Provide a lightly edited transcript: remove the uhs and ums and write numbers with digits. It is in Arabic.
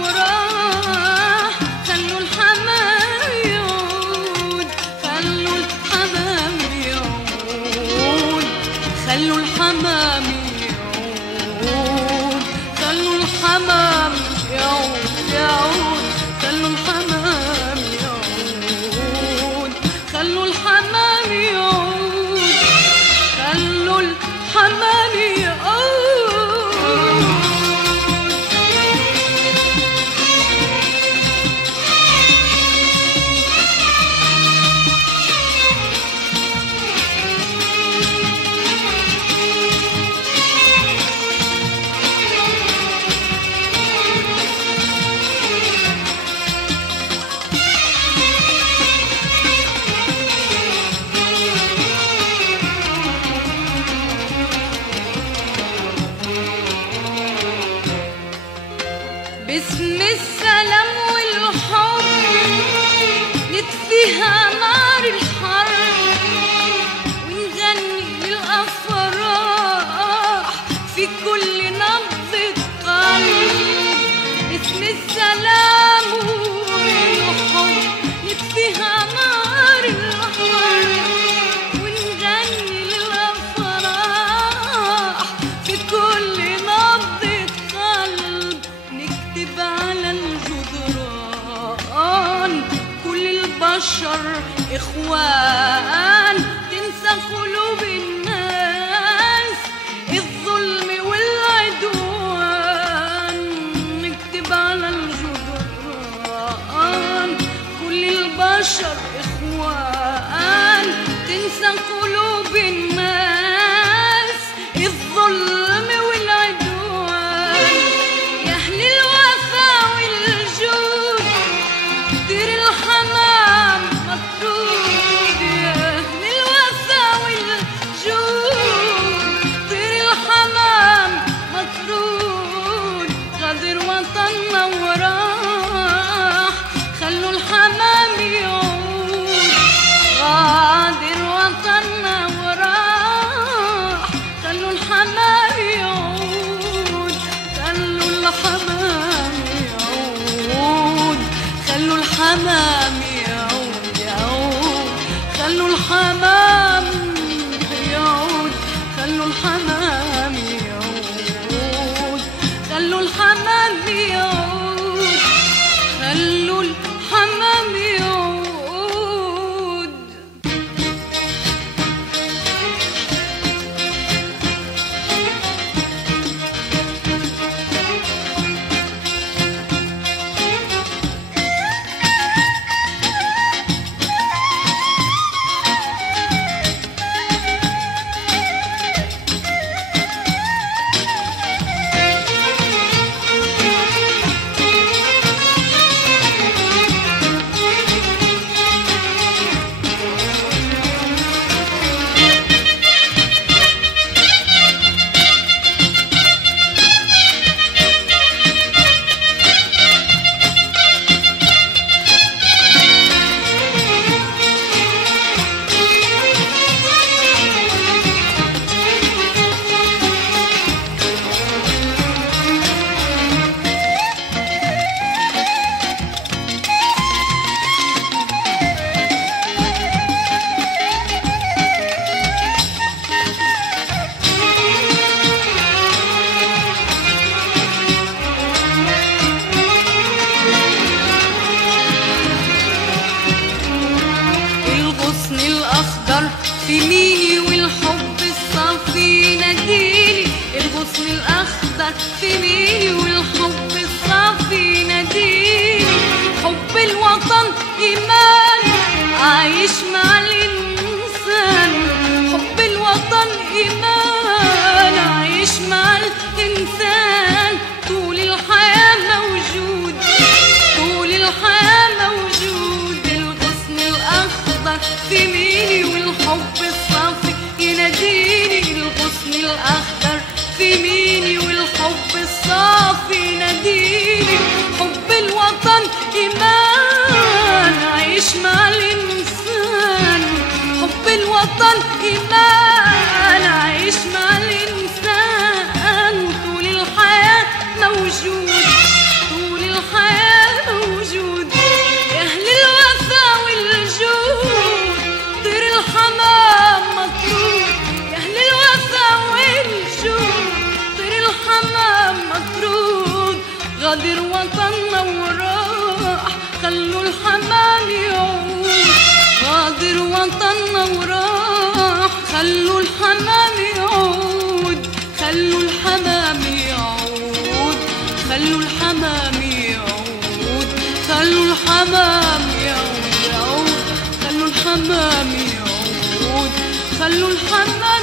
وراح، خلوا الحمام يعود، خلوا الحمام يعود، خلوا الحمام يعود، خلوا الحمام يعود يعود، خلوا الحمام يعود، خلوا الحمام يعود، خلوا الحمام يعود. باسم السلام والحب نطفيها نار الحرب، ونغني للأفراح في كل نبضة قلب. باسم السلام والحب نطفيها نار الحرب، ونغني للأفراح في كل نبضة قلب. نكتب على الجدران كل البشر إخوان، تنسى قلوب الناس الظلم والعدوان. نكتب على الجدران كل البشر إخوان، تنسى قلوب الناس الظلم والعدوان. يا أهل الوفا والجود طير الحمام مطرود، يا أهل الوفا والجود طير الحمام مطرود. غادر وطننا وراح، خلوا الحمام يعود، غادر وطننا وراح، خلوا الحمام يعود، خلوا الحمام يعود، خلوا الحمام يعود يعود، خلوا الحمام يعود، خلوا الحمام يعود، خلوا الحمام يعود، خلوا الحمام يعود. في ميني والحب الصافي ناديلي، الغصن الأخضر في ميني والحب الصافي ناديلي. حب الوطن إيمان عايش مع الإنسان، حب الوطن إيمان عايش مع الإنسان. طول الحياة موجود، طول الحياة موجود. الغصن الأخضر في ميني والحب الصافي يناديني، الغصن الأخضر في ميني والحب الصافي يناديني. حب الوطن إيمان عايش مع الإنسان، حب الوطن إيمان عايش مع الإنسان. طول الحياة موجود، طول الحياة وراح، خلوا الحمام يعود، خلوا الحمام يعود، خلوا الحمام يعود، خلوا الحمام يعود، خلوا الحمام يعود، خلوا الحمام